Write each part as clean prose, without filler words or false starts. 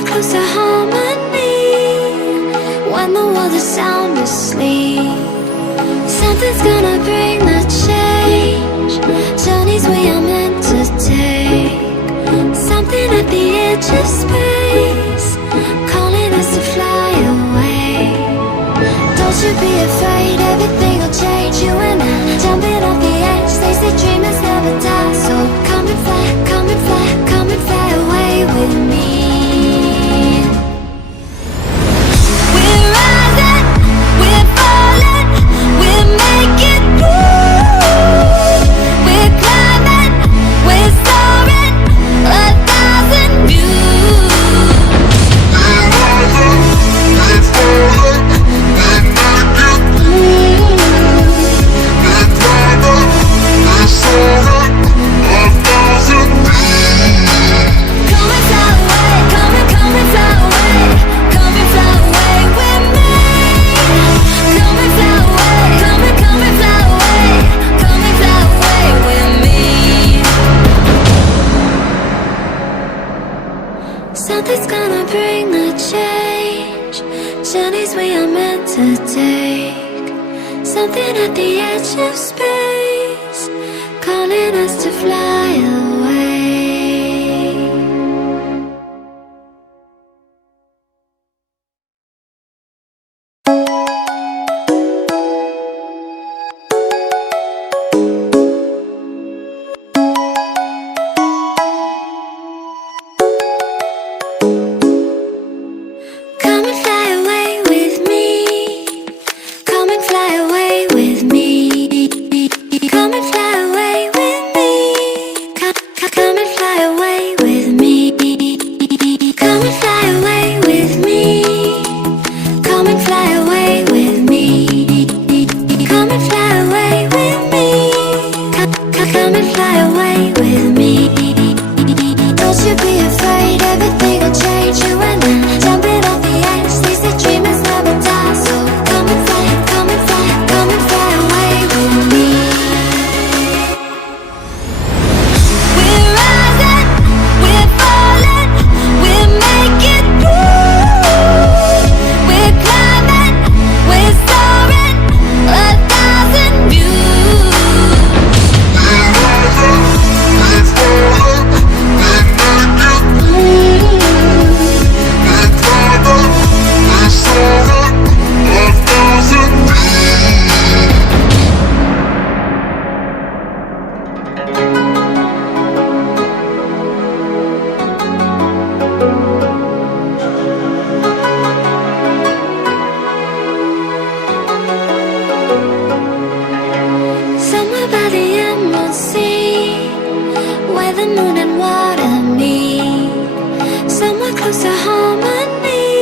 somewhere close to harmony. When the world is sound asleep, something's gonna bring the change. Journeys we are meant to take. Something at the edge of space, calling us to fly away. Don't you be afraid, everything will change. You and I, jumping off the edge. They say dreamers never die, so come and fly, come and fly, come and fly away with me. We're rising, we're falling, we're making through. We're climbing, we're soaring, 1,000 views. We're rising, we're falling, we're making through. We're climbing, we're soaring, 1,000 views. Come and fly away, come and fly away, come and fly away with me. Come and fly away, come and fly away, come and fly away with me. Something's gonna bring the change. Journeys we are meant to take. Something at the edge of space, calling us to fly away. Come and fly away with me. Come and fly away with me. Come and fly away with me. Come and fly away with me. Come and fly away with me. Come and fly away with me. Come and fly away with me. Come and fly away with me. Don't you be afraid, everything will change. You and I, jumping off the edge. They say dreamers never die, so come and fly, come and fly, come and fly away with me. We're rising, we're falling, we're making through. We're climbing, we're soaring, 1,000 views. We're rising, we're falling, we're making through. We're climbing, we're soaring, 1,000 views. Somewhere by the emerald sea, where the moon and water meet. Somewhere close to harmony,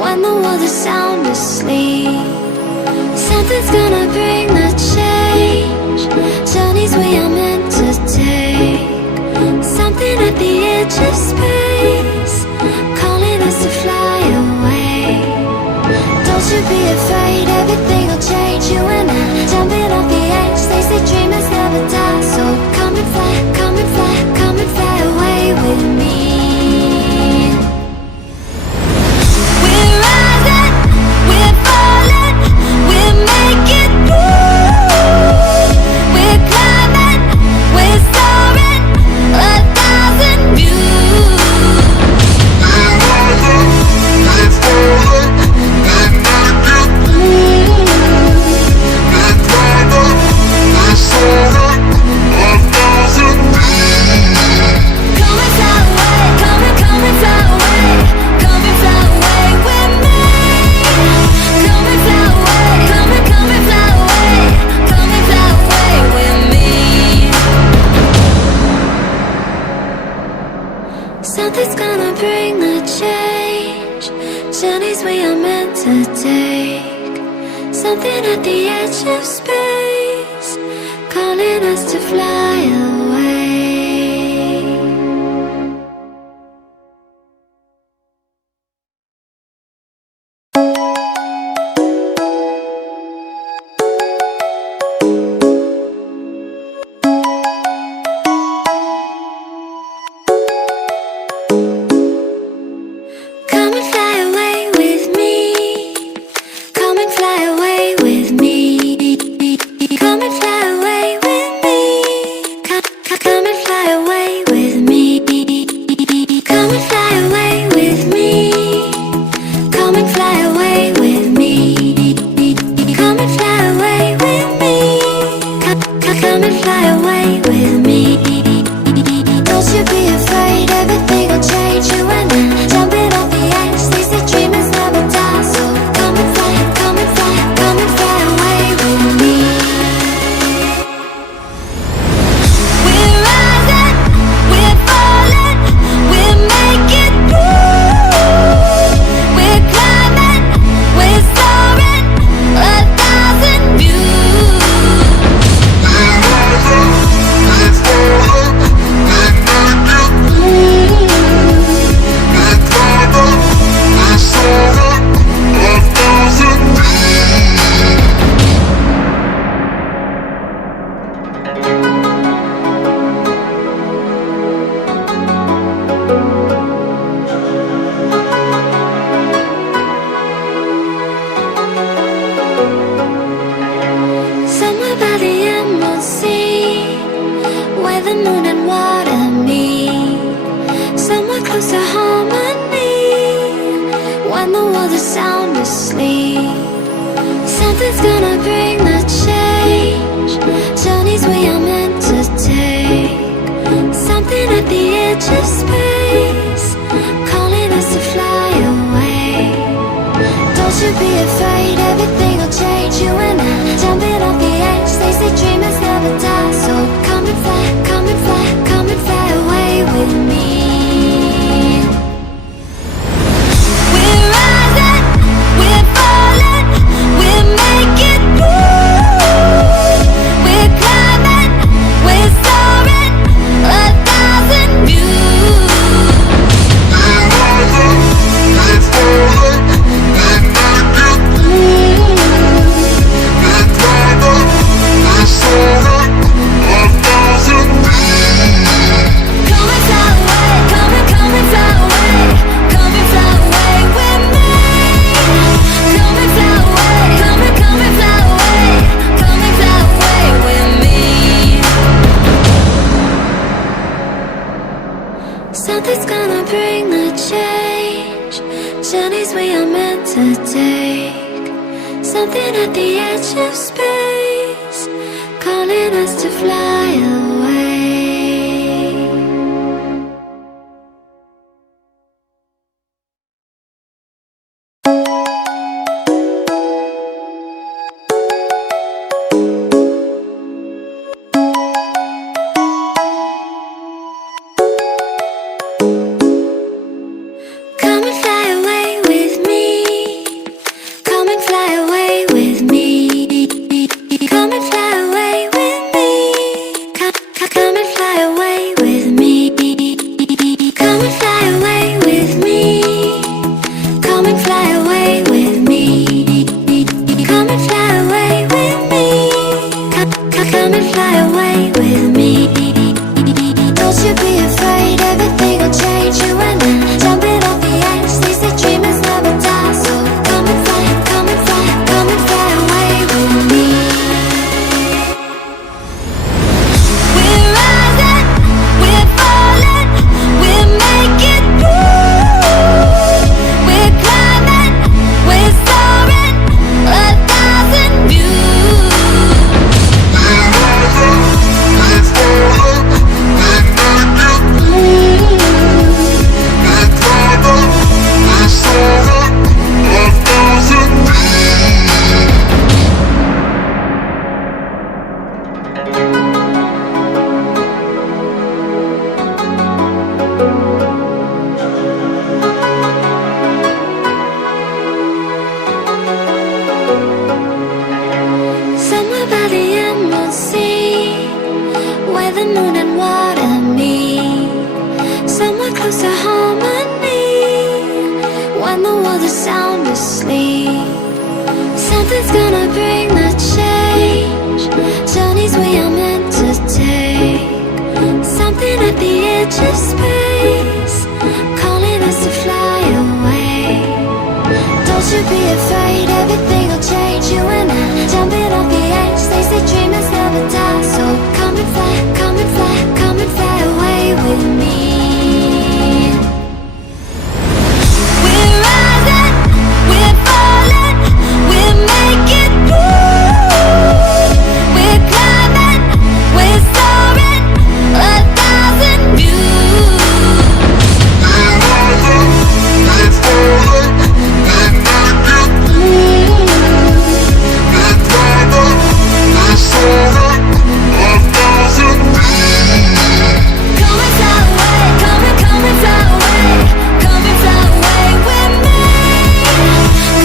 when the world is sound asleep. Something's gonna bring the change. Journeys we are meant to take. Something at the edge of space, calling us to fly away. Don't you be afraid, everything will change. You and I, jumping off the edge. They say dreamers never die, so come and fly, come and fly, come and fly away with me. We're rising, we're falling, we're making through. We're climbing, we're soaring, 1,000 views. We're rising, we're falling, we're making through. We're climbing, we're soaring, 1,000 views. Come and fly away, come and fly away, come and fly away with me. Come and fly away, come and fly away, come and fly away with me. Something's gonna bring the change. Journeys we are meant to take. Something at the edge of space, calling us to fly away. when the world is sound asleep. Something's gonna bring the change, journeys we are meant to take. Something at the edge of space, calling us to fly away. Don't you be afraid, everything will change. You and I, jumping off the edge. They say dreamers never die, so come and fly, come and fly, come and fly away with me. We're rising, we're falling, we're making moves. We're climbing, we're soaring, 1,000 views. We're rising, we're falling, we're making moves. We're climbing, we're soaring, 1,000 views. Come and fly away, come and fly away, come and fly away with me. Come and fly away, come and fly away, come and fly away with me. Something's gonna bring the change, journeys we are meant to take. Something at the edge of space, calling us to fly away. Come and fly away with me. Come and fly away with me. Come and fly away with me. Come and fly away with me. Come and fly away with me. Come and fly away with me. Come and fly away with me. Come and fly away with me. Don't you be afraid, everything will change. You and I, jumping off the edge. They say dreamers never die, so come and fly, come and fly, come and fly away with me. We're rising, we're falling, we're making moves. We're climbing, we're soaring, 1,000 views. We're rising, we're falling, we're making moves. We're climbing, we're soaring, 1,000 views. Somewhere by the emerald sea, where the moon and water meet. Somewhere close to harmony, when the world is sound asleep. Something's gonna bring the change, journeys we are meant to take. Something at the edge of space, calling us to fly away. Don't you be afraid, everything will change. You and I, jumping off the edge. They say dreamers never die, so come and fly, come and fly, come and fly away with me. We're rising, we're falling, we're making moves. We're climbing, we're soaring, 1,000 views. We're rising, we're falling, we're making moves. We're climbing, we're soaring, 1,000 views. Come and fly away, come and fly away, come and fly away with me.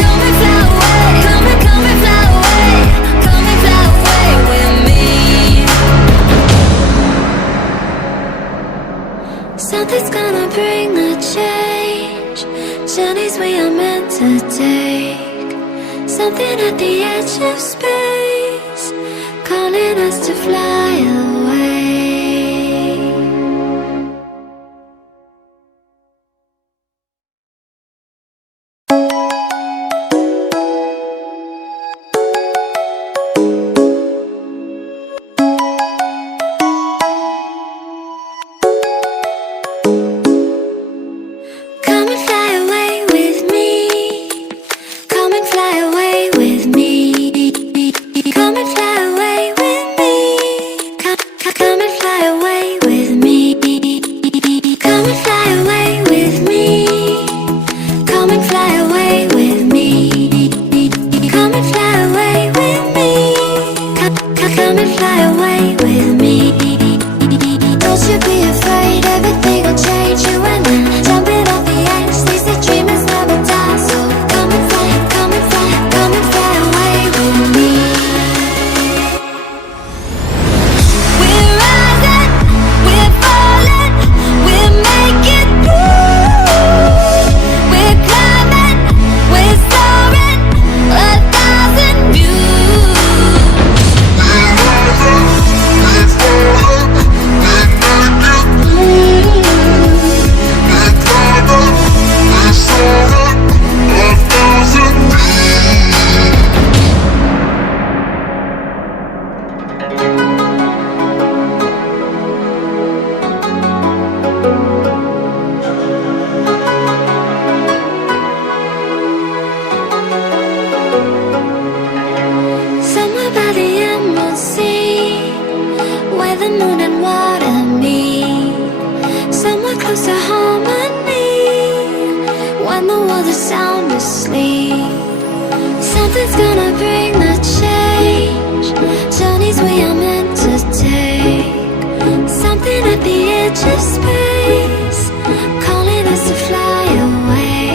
Come and fly away, come and fly away, come and fly away with me. Something's gonna bring the change, journeys we are meant to take. Something at the edge of space, calling us to fly away. Come and fly away with me. world is sound asleep. Something's gonna bring the change. Journeys we are meant to take. Something at the edge of space, calling us to fly away.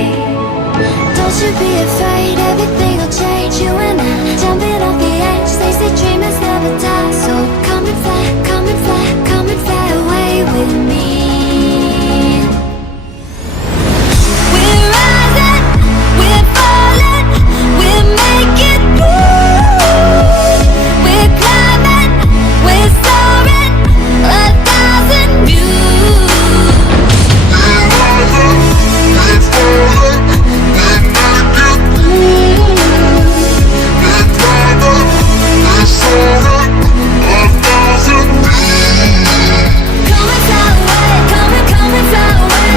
Don't you be afraid, everything will change. You and I, jumping off the edge. They say dreamers never die. So come and fly, come and fly, come and fly away with me. We're rising, we're falling, we're making moves. We're climbing, we're soaring, 1,000 views. We're rising, we're falling, we're making moves. We're climbing, we're soaring, 1,000 views. Come and fly away, come and fly away,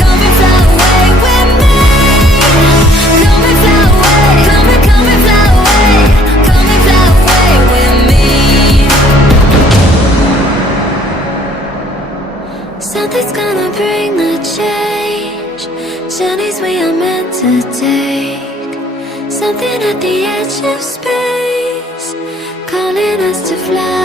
come and fly away with me. Come and fly away, come and fly away, come and fly away with me. Something's gonna bring the change. Journeys we are meant to take. Something at the edge of space, calling us to fly